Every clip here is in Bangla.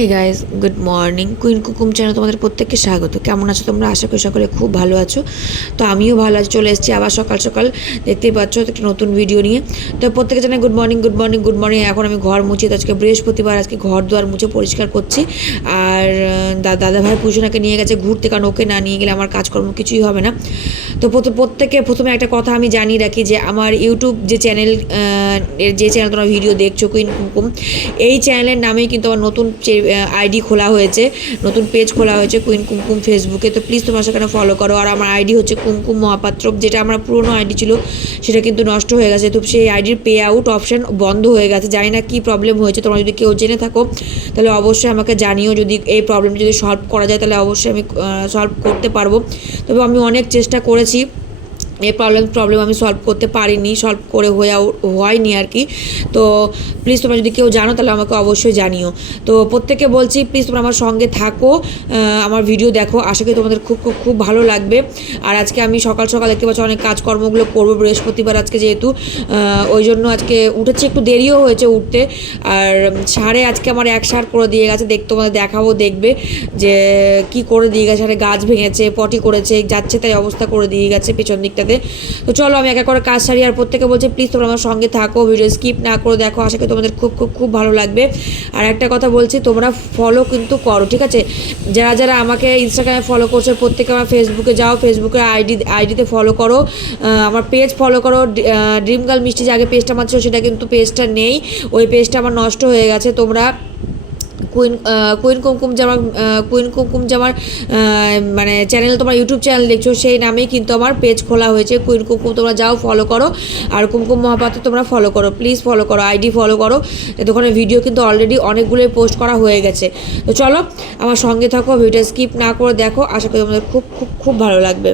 হে guys, good morning. Queen Kukum channel তোমাদের প্রত্যেককে স্বাগত। কেমন আছো তোমরা? আশা করি সকলে খুব ভালো আছো। তো আমিও ভালো আছি, চলে এসেছি আবার সকাল সকাল। দেখতেই পাচ্ছ একটা নতুন ভিডিও নিয়ে। তো প্রত্যেকে জানাই good morning, good morning, good morning. এখন আমি ঘর মুছি, তো আজকে বৃহস্পতিবার, আজকে ঘর দুয়ার মুছে পরিষ্কার করছি। আর দাদা ভাই পুজোনাকে নিয়ে গেছে ঘুরতে, কারণ ওকে না নিয়ে গেলে আমার কাজকর্ম কিছুই হবে না। তো প্রত্যেকে প্রথমে একটা কথা আমি জানিয়ে রাখি যে আমার ইউটিউব যে চ্যানেল, যে চ্যানেল তোমরা ভিডিও দেখছো কুইন কুমকুম, এই চ্যানেলের নামেই কিন্তু আমার নতুন আইডি খোলা হয়েছে, নতুন পেজ খোলা হয়েছে কুইন কুমকুম ফেসবুকে। তো প্লিজ তোমরা সেখানে ফলো করো। আর আমার আইডি হচ্ছে কুমকুম মহাপাত্র, যেটা আমার পুরনো আইডি ছিল সেটা কিন্তু নষ্ট হয়ে গেছে। তো সেই আইডির পে আউট অপশান বন্ধ হয়ে গেছে, জানি না কী প্রবলেম হয়েছে। তোমরা যদি কেউ জেনে থাকো তাহলে অবশ্যই আমাকে জানিও। যদি এই প্রবলেমটা যদি সলভ করা যায় তাহলে অবশ্যই আমি সলভ করতে পারবো। তবে আমি অনেক চেষ্টা করেছি, এই প্রবলেম আমি সলভ করতে পারিনি, সলভ করে হয়নি আর কি। তো প্লিজ তোমরা যদি কেউ জানো তাহলে আমাকে অবশ্যই জানিও। তো প্রত্যেকে বলছি প্লিজ তোমরা আমার সঙ্গে থাকো, আমার ভিডিও দেখো, আশা করি তোমাদের খুব খুব খুব ভালো লাগবে। আর আজকে আমি সকাল সকাল দেখতে পাচ্ছি অনেক কাজকর্মগুলো করবো, বৃহস্পতিবার আজকে যেহেতু, ওই জন্য আজকে উঠেছি, একটু দেরিও হয়েছে উঠতে। আর সারে আজকে আমার এক সার করে দিয়ে গেছে, তোমাদের দেখাবো, দেখবে যে কি করে দিয়ে গেছে। সারে গাছ ভেঙেছে, পটি করেছে, যাচ্ছে তাই অবস্থা করে দিয়ে গেছে পেছন দিকটাতে। তো চলো আমি একা করে কাজ সারি। আর প্রত্যেকে বলছে প্লিজ তোমরা আমার সঙ্গে থাকো, ভিডিও স্কিপ না করে দেখো, আশা করি তোমাদের খুব খুব খুব ভালো লাগবে। আর একটা কথা বলছি, তোমরা ফলো কিন্তু করো, ঠিক আছে? যারা যারা আমাকে ইনস্টাগ্রামে ফলো করছো প্রত্যেকে আমার ফেসবুকে যাও, ফেসবুকে আইডিতে ফলো করো, আমার পেজ ফলো করো। ড্রিম গার্ল মিষ্টি যে আগে পেজটা আমার ছিল সেটা কিন্তু পেজটা নেই, ওই পেজটা আমার নষ্ট হয়ে গেছে। তোমরা কুইন কুমকুম জামার মানে চ্যানেল, তোমার ইউটিউব চ্যানেল দেখছো সেই নামেই কিন্তু আমার পেজ খোলা হয়েছে কুইন কুমকুম। তোমরা যাও ফলো করো। আর কুমকুম মহাপাত্র তোমরা ফলো করো, প্লিজ ফলো করো, আইডি ফলো করো। ওখানে ভিডিও কিন্তু অলরেডি অনেকগুলোই পোস্ট করা হয়ে গেছে। তো চলো আমার সঙ্গে থাকো, ভিডিও স্কিপ না করে দেখো, আশা করি তোমাদের খুব খুব খুব ভালো লাগবে।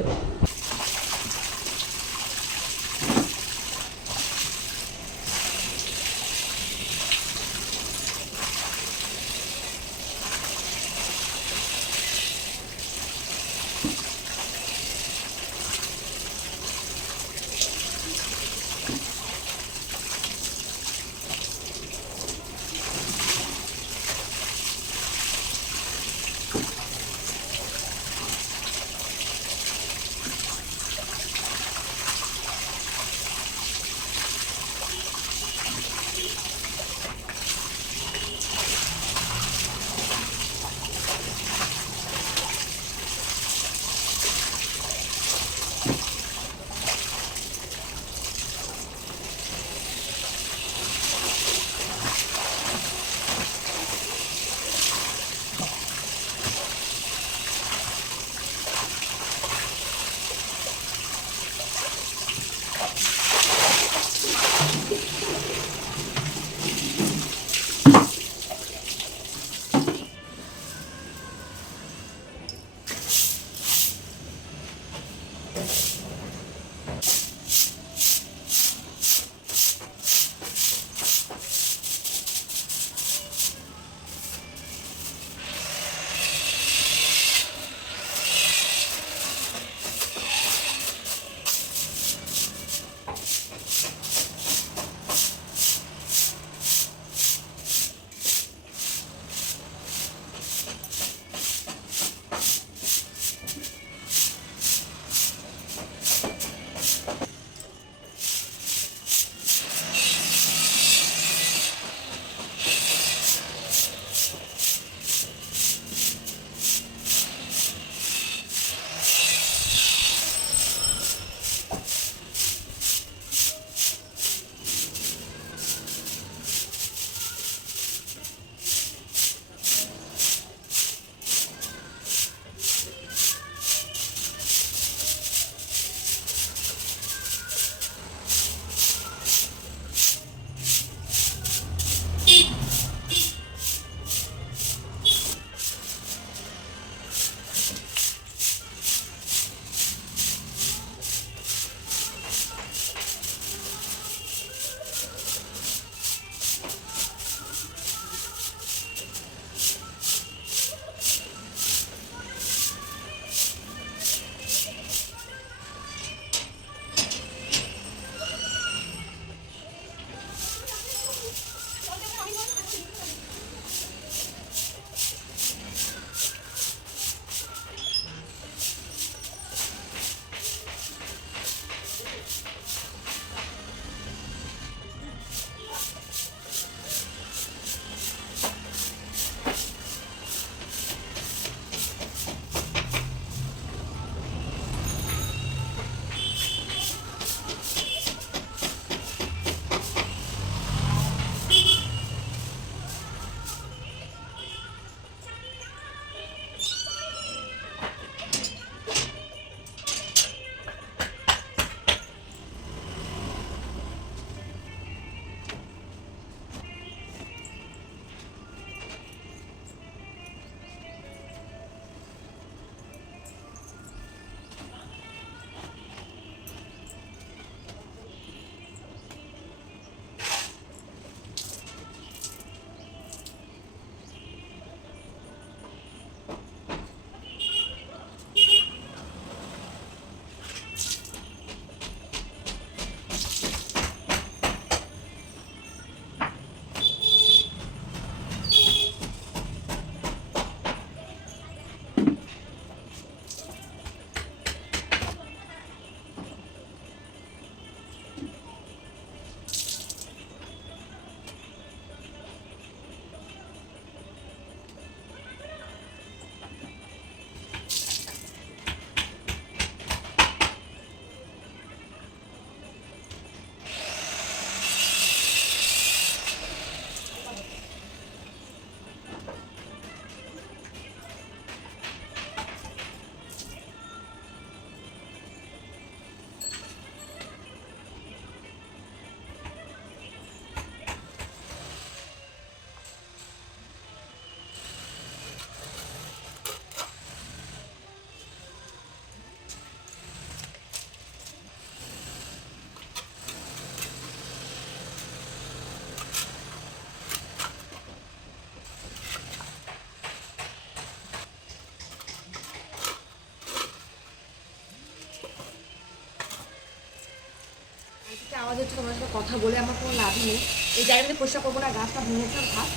হচ্ছে তোমার সাথে কথা বলে আমার কোনো লাভই নেই। এই জায়গাটাতে পরিষ্কার করবো না, গাছটা ভেঙেছিলাম থাক,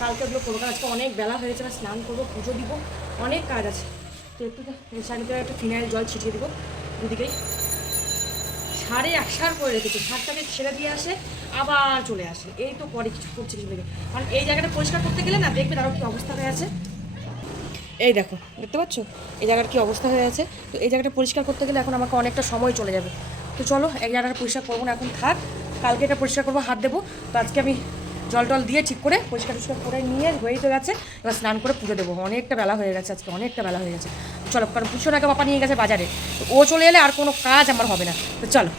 কালকে ওগুলো করবো, কারণ আজকে অনেক বেলা হয়েছে, না স্নান করবো, পুজো দিব, অনেক কাজ আছে। তো একটু সাইডে একটা ফিনাইল জল ছিটিয়ে দেবো দুদিকেই। সারে একসার করে রেখেছি, সারটাকে ছেড়ে দিয়ে আসে আবার চলে আসে, এই তো করে কিছু করছে কিছু দেখে। কারণ এই জায়গাটা পরিষ্কার করতে গেলে না দেখবে আরও কী অবস্থা হয়ে আছে। এই দেখো, দেখতে পাচ্ছ এই জায়গার কী অবস্থা হয়ে আছে। তো এই জায়গাটা পরিষ্কার করতে গেলে এখন আমাকে অনেকটা সময় চলে যাবে। তো চলো এই জায়গাটা পরিষ্কার করবো না, এখন থাক, কালকে এটা পরিষ্কার করবো, হাত দেবো। তো আজকে আমি জল টল দিয়ে ঠিক করে পরিষ্কার করে নিয়ে হয়েই তো গেছে, এবার স্নান করে পুজো দেবো। অনেকটা বেলা হয়ে গেছে, আজকে অনেকটা বেলা হয়ে গেছে। চলো, কারণ পুজোর আগে বাপা নিয়ে গেছে বাজারে, তো ও চলে এলে আর কোনো কাজ আমার হবে না। তো চলো।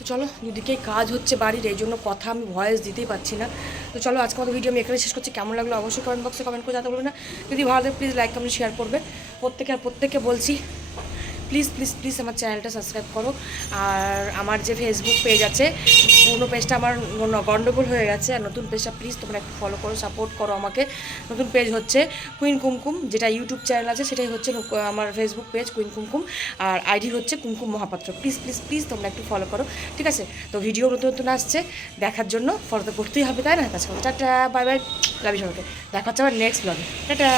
তো চলো, দুদিকেই কাজ হচ্ছে বাড়ির, এই জন্য কথা আমি ভয়েস দিতেই পারছি না। তো চলো, আজকে আমাদের ভিডিও আমি এখানে শেষ করছি। কেমন লাগলো অবশ্যই কমেন্ট বক্সে কমেন্ট করে জানাতে বলবে না। যদি ভালো লাগে প্লিজ লাইক কমেন্ট শেয়ার করবে। প্রত্যেককে বলছি প্লিজ প্লিজ প্লিজ আমার চ্যানেলটা সাবস্ক্রাইব করো। আর আমার যে ফেসবুক পেজ আছে, পুরনো পেজটা আমার গন্ডগোল হয়ে গেছে, আর নতুন পেজটা প্লিজ তোমরা একটু ফলো করো, সাপোর্ট করো আমাকে। নতুন পেজ হচ্ছে কুইন কুমকুম, যেটা ইউটিউব চ্যানেল আছে সেটাই হচ্ছে আমার ফেসবুক পেজ কুইন কুমকুম, আর আইডি হচ্ছে কুমকুম মহাপাত্র। প্লিজ প্লিজ প্লিজ তোমরা একটু ফলো করো, ঠিক আছে? তো ভিডিও নতুন নতুন আসছে, দেখার জন্য ফলো তো করতেই হবে, তাই না? Tata, bye bye, love you সবাইকে। দেখা হচ্ছে আবার নেক্সট ব্লগে, টাটা।